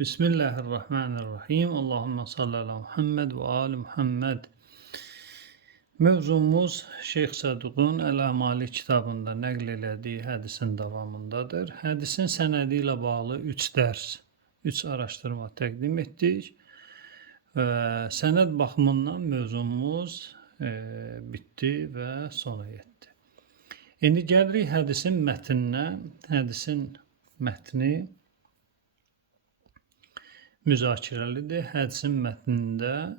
Bismillahirrahmanirrahim. Allahümme salli ala Muhammed ve ali Muhammed. Mövzumuz Şeyx Səduqun Əl-Əmali kitabında nəql elədiyi hədisin davamındadır. Hədisin sənədi ilə bağlı 3 dərs, 3 araşdırma təqdim etdik. Sənəd baxımından mövzumuz bitdi və sona yetdi. İndi gəlirik hədisin mətninə. Hədisin mətni müzakirəlidir. Hədisin mətnində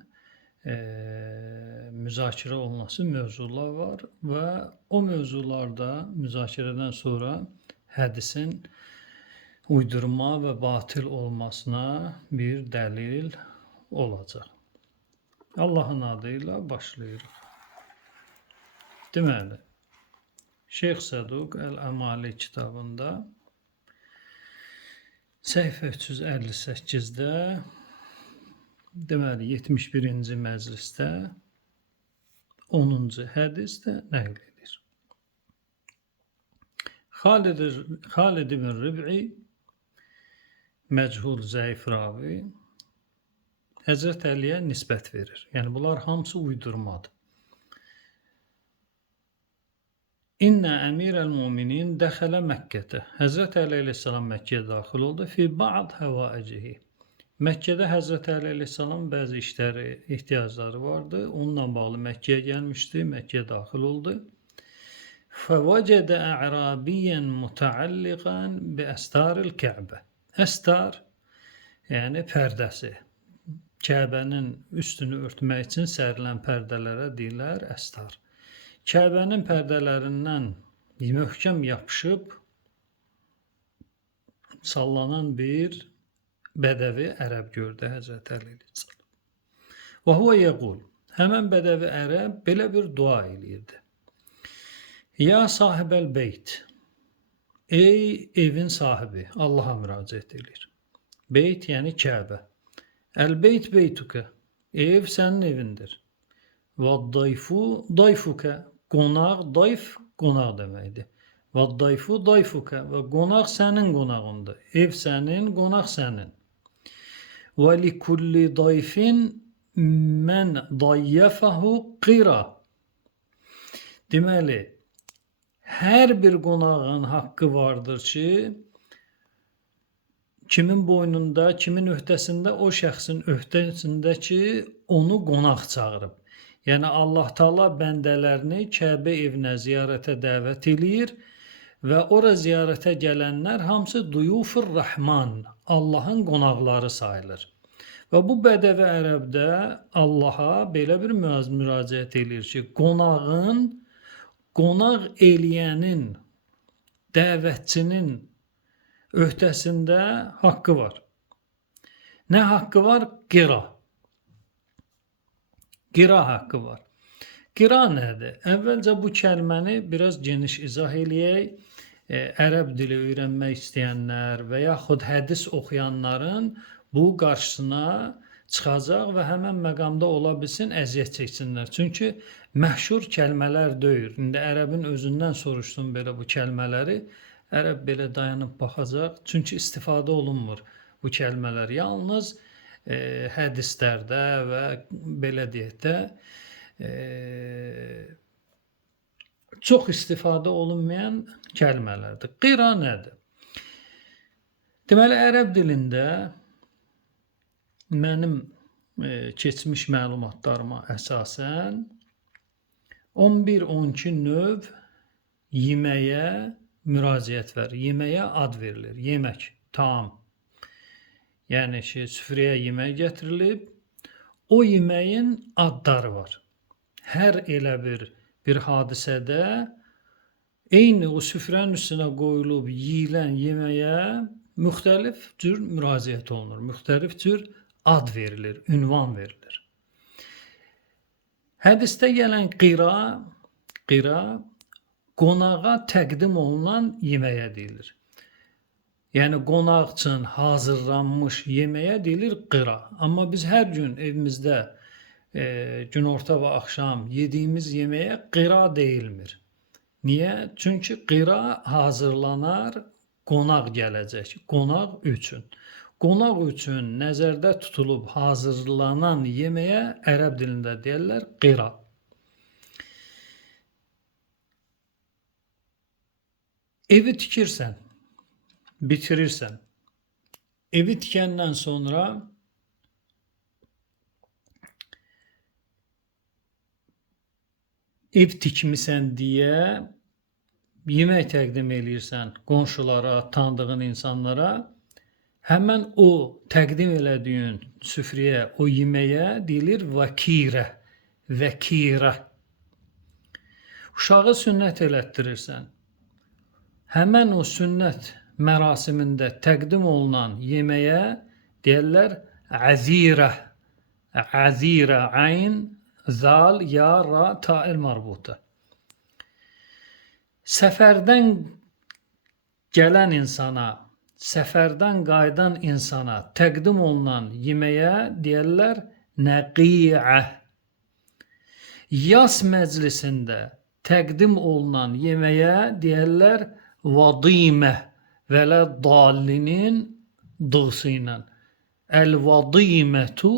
müzakirə olunası mövzular var və o mövzularda müzakirədən sonra hədisin uydurma və batil olmasına bir dəlil olacaq. Allahın adıyla başlayırıq. Deməli, Şeyx Səduq Əl-Əmali kitabında səhifə 358-də deməli 71-ci məclisdə 10-cu hədisdə nəql edir. Xalid ibn Rib'i məchul zəif ravi Həzrət Əliyə nisbət verir. Yəni bunlar hamısı uydurmadır. İnna əmirəl müminin dəxələ Məkkətə. Həzrət Əli əleyhissalam Məkkəyə daxil oldu. Fi ba'd həvaicihi. Məkkədə Həzrət Əli əleyhissalam bəzi işləri, ehtiyacları vardı. Onunla bağlı Məkkəyə gəlmişdi. Məkkəyə daxil oldu. Fəvəcədə ə'rabiyyən mütəalliqən bi əstaril Kəbə. Əstar, yəni pərdəsi. Kəbənin üstünü örtmək üçün sərilən pərdələrə deyirlər əstar. Kəbənin pərdələrindən möhkəm yapışıb sallanan bir bədəvi ərəb gördü Həzrət Əli əleyhissalam. Və huvə yəqul. Həmən bədəvi ərəb belə bir dua eləyirdi. Ya sahibəl beyt. Ey evin sahibi. Allaha müraciət edir. Beyt yəni Kəbə. Əl-beyt beytukə. Ev sənin evindir. Və dayfu dayfukə. Qonaq, dayf qonaq deməkdir. Və dayfu dayfukə. Və qonaq sənin qonağındır. Ev sənin, qonaq sənin. Və li kulli dayfin mən dayyəfəhu qira. Deməli, hər bir qonağın haqqı vardır ki, kimin boynunda, kimin öhdəsində, o şəxsin öhdəsində ki, onu qonaq çağırıb. Yəni Allah Taala bəndələrini Kəbə evinə ziyarətə dəvət eləyir və ora ziyarətə gələnlər hamısı duyufur Rəhman, Allahın qonaqları sayılır. Və bu bədəvi ərəbdə Allaha belə bir müraciət eləyir ki, qonaq eləyənin, dəvətçinin öhdəsində haqqı var. Nə haqqı var? Qira. Qira haqqı var. Qira nədir? Əvvəlcə bu kəlməni biraz geniş izah eləyək. Ərəb dili öyrənmək istəyənlər və yaxud hədis oxuyanların bu qarşısına çıxacaq və həmən məqamda ola bilsin əziyyət çəksinlər. Çünki məşhur kəlmələr deyil. İndi ərəbin özündən soruşdum belə bu kəlmələri. Ərəb belə dayanıb baxacaq. Çünki istifadə olunmur bu kəlmələr. Yalnız hədislərdə və belə deyək də çox istifadə olunmayan kəlmələrdir. Qira nədir? Deməli, ərəb dilində mənim keçmiş məlumatlarıma əsasən 11-12 növ yeməyə müraciət verir. Yeməyə ad verilir. Yemək, taam. Yəni ki, süfrəyə yemək gətirilib, o yeməyin adları var. Hər elə bir hadisədə eyni o süfrənin üstünə qoyulub yeyilən yeməyə müxtəlif cür müraciət olunur. Müxtəlif cür ad verilir, ünvan verilir. Hədisdə gələn qira qonağa təqdim olunan yeməyə deyilir. Yəni qonaq üçün hazırlanmış yeməyə deyilir qira. Amma biz hər gün evimizdə günorta və axşam yediyimiz yeməyə qira deyilmir. Niyə? Çünki qira hazırlanar, qonaq gələcək, qonaq üçün. qonaq üçün nəzərdə tutulub hazırlanan yeməyə ərəb dilində deyirlər qira. Evi tikirsən, bitirirsən. Evi tikəndən sonra ev tikmisən deyə yemək təqdim eləyirsən qonşulara, tanıdığın insanlara. Həmən o təqdim elədiyin süfrəyə, o yeməyə deyilir vəkirə, vəkirə. Uşağı sünnət elətdirirsən. Həmən o sünnət mərasimində təqdim olunan yeməyə deyirlər əzirə. Əzirə, ayn, zal, ya, ra, ta'il marbuta. Səfərdən gələn insana, səfərdən qayıdan insana təqdim olunan yeməyə deyirlər nəqiyə. Yas məclisində təqdim olunan yeməyə deyirlər vadimə və lə dallinin dıqsı ilə. Əl-vadimətu,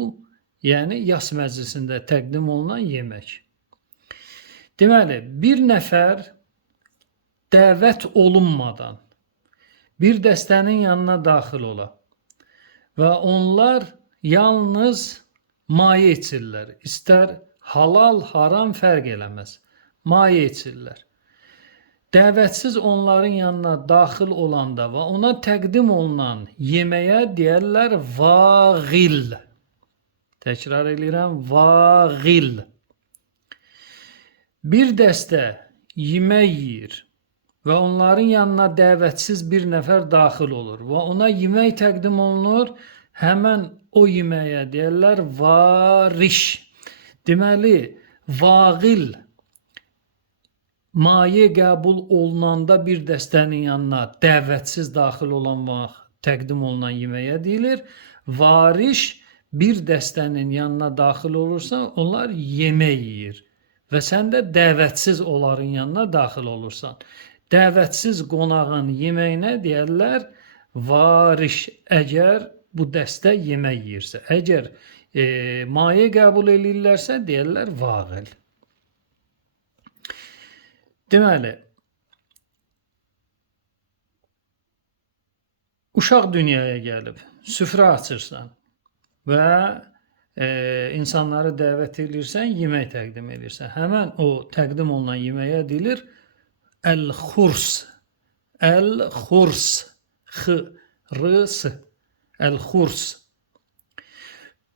yəni yas məclisində təqdim olunan yemək. Deməli, bir nəfər dəvət olunmadan bir dəstənin yanına daxil ola və onlar yalnız maye içirlər. İstər halal, haram fərq eləməz. Maye içirlər. Dəvətsiz onların yanına daxil olanda və ona təqdim olunan yeməyə deyərlər vağil. Təkrar edirəm, vağil. Bir dəstə yemək yeyir və onların yanına dəvətsiz bir nəfər daxil olur və ona yemək təqdim olunur, həmən o yeməyə deyirlər variş. Deməli, vağil maye qəbul olunanda bir dəstənin yanına dəvətsiz daxil olan vaxt təqdim olunan yeməyə deyilir. Variş bir dəstənin yanına daxil olursa, onlar yemək yeyir və sən də dəvətsiz onların yanına daxil olursan. Dəvətsiz qonağın yeməyinə deyərlər variş, əgər bu dəstə yemək yeyirsə. Əgər maye qəbul edirlərsə, deyərlər vağil. Deməli, uşaq dünyaya gəlib, süfrə açırsan və insanları dəvət edirsən, yemək təqdim edirsən. Həmən o təqdim olunan yeməyə deyilir əl-xurs. Əl-xurs. X-r-s. Əl-xurs.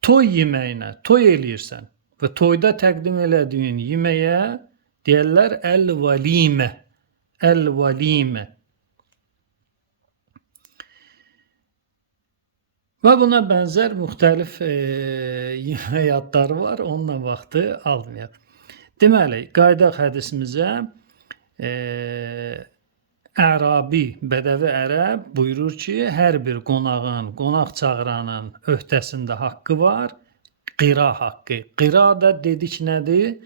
Toy yeməyinə, toy eləyirsən və toyda təqdim elədiyin yeməyə deyirlər əl-valimə. Əl-valimə. Və buna bənzər müxtəlif yemək adları var, onunla vaxtı almayaq. Deməli, qaydaq hədisimizə Ərabi, bədəvi ərəb buyurur ki, hər bir qonağın, qonaq çağıranın öhdəsində haqqı var, qira haqqı. Qira da dedik nədir?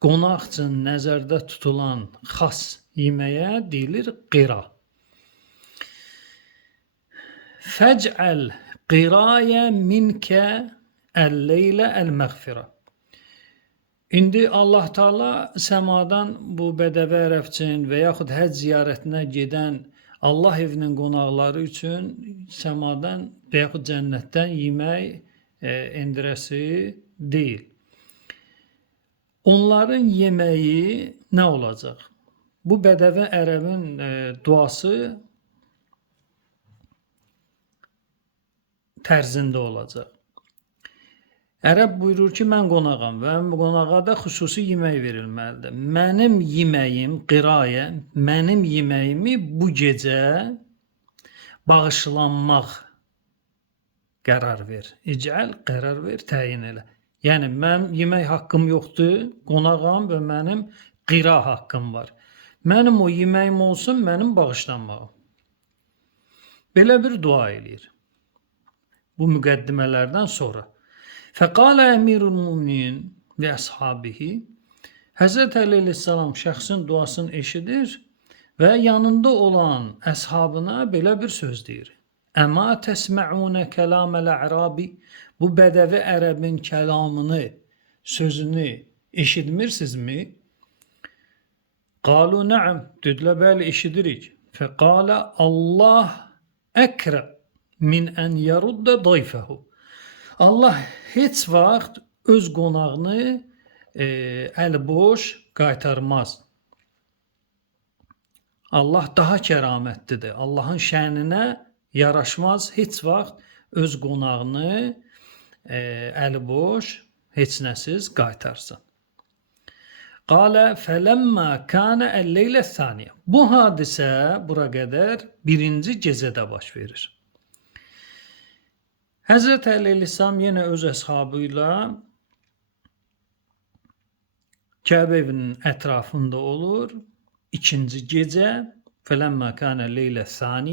Qonaq üçün nəzərdə tutulan xas yeməyə deyilir qira. Fəcəl qirayə minkə əl-leylə əl-məğfirə. İndi Allah Taala səmadan bu bədəvi ərəb üçün və yaxud həcc ziyarətinə gedən Allah evinin qonaqları üçün səmadan və yaxud cənnətdən yemək endirəsi deyil. Onların yeməyi nə olacaq? Bu bədəvi ərəbin duası tərzində olacaq. Ərəb buyurur ki, mən qonağam və qonağa da xüsusi yemək verilməlidir. Mənim yeməyim, qirayə, mənim yeməyimi bu gecə bağışlanmaq qərar ver. İcəl, qərar ver, təyin elə. Yəni, mənim yemək haqqım yoxdur, qonağam və mənim qira haqqım var. Mənim o yeməyim olsun, mənim bağışlanmağım. Belə bir dua eləyir. Bu müqəddimələrdən sonra. Fəqalə əmirul müminin və əshabihi. Həzrət Əli əleyhissalam şəxsin duasını eşidir və yanında olan əshabına belə bir söz deyir. Əma təsmə'unə kələməl ə'rabi, bu bədəvi ərəbin kəlamını, sözünü eşitmirsinizmi? Qalu na'am, dedilər bəli eşidirik. Fəqalə Allah əkrəm min ən yarudda dayfəhu. Allah heç vaxt öz qonağını əl-boş qaytarmaz. Allah daha kəramətlidir. Allahın şəninə yaraşmaz heç vaxt öz qonağını əl-boş, heç nəsiz qaytarsın. Qalə fələmmə kənə əl-leylə thaniyə. Bu hadisə bura qədər birinci gecədə baş verir. Həzrət Əli əleyhissalam yenə öz əshabı ilə Kəbə evinin ətrafında olur. İkinci gecə fələmmə kənə leylə thaniyə